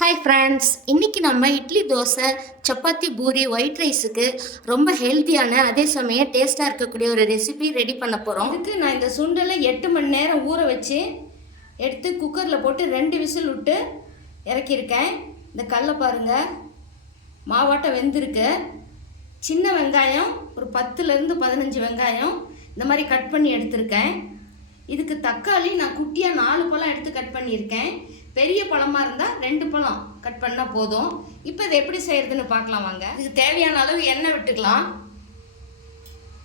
Hi friends, இன்றைக்கி நம்ம idli, dosa, chapati, puri, white ரைஸுக்கு ரொம்ப ஹெல்த்தியான அதே சமயம் டேஸ்ட்டாக இருக்கக்கூடிய ஒரு ரெசிபி ரெடி பண்ண போகிறோம். இதுக்கு நான் இந்த சுண்டலை 8 மணி நேரம் ஊற வச்சு எடுத்து குக்கரில் போட்டு 2 விசில் விட்டு இறக்கியிருக்கேன். இந்த கடலை பாருங்கள், மாவாட்டம் வெந்திருக்கு. சின்ன வெங்காயம் ஒரு 10லேருந்து 15 வெங்காயம் இந்த மாதிரி கட் பண்ணி எடுத்திருக்கேன். இதுக்கு தக்காளி நான் குட்டியாக 4 பழம் எடுத்து கட் பண்ணியிருக்கேன். பெரிய பழமாக இருந்தால் 2 பழம் கட் பண்ணால் போதும். இப்போ இதை எப்படி செய்கிறதுன்னு பார்க்கலாம் வாங்க. இதுக்கு தேவையான அளவு எண்ணெய் விட்டுக்கலாம்.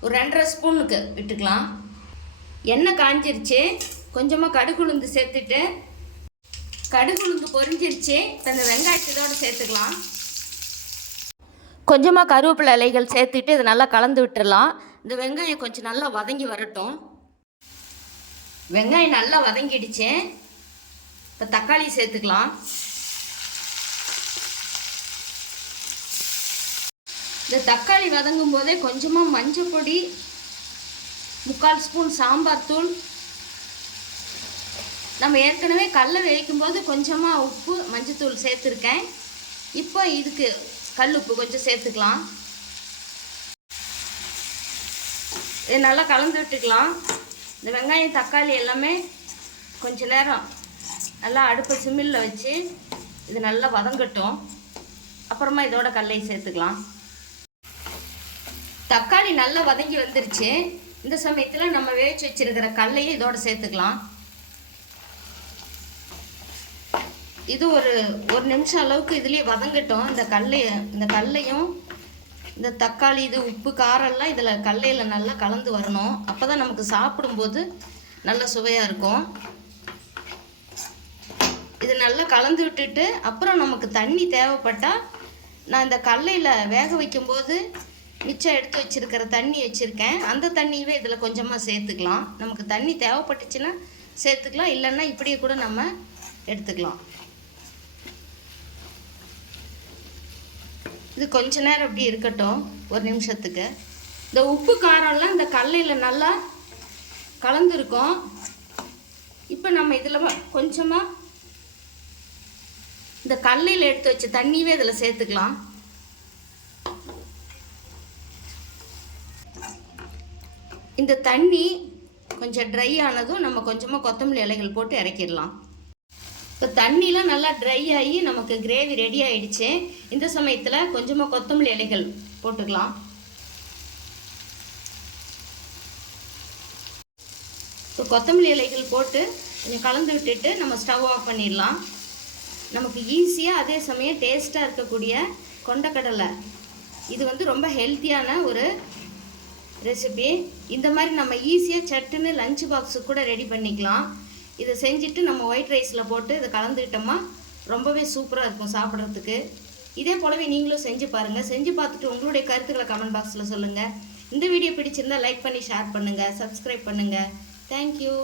ஒரு 2.5 ஸ்பூனுக்கு விட்டுக்கலாம். எண்ணெய் காஞ்சிருச்சு. கொஞ்சமாக கடுகு உளுந்து சேர்த்துட்டு, கடுகு உளுந்து பொரிஞ்சிருச்சு. இப்போ இந்த வெங்காயத்தோடு சேர்த்துக்கலாம். கொஞ்சமாக கருவேப்பிலை இலைகள் சேர்த்துட்டு இதை நல்லா கலந்து விட்டுடலாம். இந்த வெங்காயம் கொஞ்சம் நல்லா வதங்கி வரட்டும். வெங்காயம் நல்லா வதங்கிடுச்சு. இப்போ தக்காளி சேர்த்துக்கலாம். இந்த தக்காளி வதங்கும் போதே கொஞ்சமாக மஞ்சள் பொடி, 3/4 ஸ்பூன் சாம்பார் தூள், நம்ம ஏற்கனவே கடலை வேவிக்கும் போது கொஞ்சமாக உப்பு, மஞ்சத்தூள் சேர்த்துருக்கேன். இப்போ இதுக்கு கல் உப்பு கொஞ்சம் சேர்த்துக்கலாம். இதை நல்லா கலந்து விட்டுக்கலாம். இந்த வெங்காயம் தக்காளி எல்லாமே கொஞ்ச நேரம் நல்லா அடுப்பை சிம்மில் வச்சு இது நல்லா வதங்கட்டும். அப்புறமா இதோட கடலை சேர்த்துக்கலாம். தக்காளி நல்லா வதங்கி வந்துருச்சு. இந்த சமயத்தில் நம்ம வேவிச்சு வச்சிருக்கிற கடலையை இதோட சேர்த்துக்கலாம். இது ஒரு நிமிஷம் அளவுக்கு இதுலேயே வதங்கட்டும். இந்த கடலையும் இந்த தக்காளி, இது உப்பு, காரெல்லாம் இதில் கடலையில் நல்லா கலந்து வரணும். அப்போ தான் நமக்கு சாப்பிடும்போது நல்ல சுவையாக இருக்கும். இது நல்லா கலந்து விட்டுட்டு அப்புறம் நமக்கு தண்ணி தேவைப்பட்டால் நான் இந்த கடலையில் வேக வைக்கும்போது மிச்சம் எடுத்து வச்சுருக்கிற தண்ணி வச்சுருக்கேன். அந்த தண்ணியவே இதில் கொஞ்சமாக சேர்த்துக்கலாம். நமக்கு தண்ணி தேவைப்பட்டுச்சுன்னா சேர்த்துக்கலாம், இல்லைன்னா இப்படியே கூட நம்ம எடுத்துக்கலாம். இது கொஞ்ச நேரம் இப்படி இருக்கட்டும், ஒரு நிமிஷத்துக்கு. இந்த உப்பு காரம்லாம் இந்த கடலையில் நல்லா கலந்துருக்கும். இப்போ நம்ம இதில் கொஞ்சமாக இந்த கடலையில் எடுத்து வச்ச தண்ணியவே இதில் சேர்த்துக்கலாம். இந்த தண்ணி கொஞ்சம் ட்ரை ஆனதும் நம்ம கொஞ்சமாக கொத்தமல்லி இலைகள் போட்டு இறக்கிடலாம். இப்போ தண்ணிலாம் நல்லா ட்ரை ஆகி நமக்கு கிரேவி ரெடி ஆகிடுச்சு. இந்த சமயத்தில் கொஞ்சமாக கொத்தமல்லி இலைகள் போட்டுக்கலாம். இப்போ கொத்தமல்லி இலைகள் போட்டு கொஞ்சம் கலந்து விட்டுட்டு நம்ம ஸ்டவ் ஆஃப் பண்ணிடலாம். நமக்கு ஈஸியாக அதே சமயம் டேஸ்ட்டாக இருக்கக்கூடிய கொண்டக்கடலை, இது ரொம்ப ஹெல்த்தியான ஒரு ரெசிபி. இந்த மாதிரி நம்ம ஈஸியாக சட்டுன்னு லஞ்ச் பாக்ஸுக்கு கூட ரெடி பண்ணிக்கலாம். இதை செஞ்சுட்டு நம்ம ஒயிட் ரைஸில் போட்டு இதை கலந்துக்கிட்டோமா ரொம்பவே சூப்பராக இருக்கும் சாப்பிட்றதுக்கு. இதே போலவே நீங்களும் செஞ்சு பாருங்கள். செஞ்சு பார்த்துட்டு உங்களுடைய கருத்துக்களை கமெண்ட் பாக்ஸில் சொல்லுங்கள். இந்த வீடியோ பிடிச்சிருந்தால் லைக் பண்ணி ஷேர் பண்ணுங்கள், சப்ஸ்கிரைப் பண்ணுங்கள். தேங்க்யூ.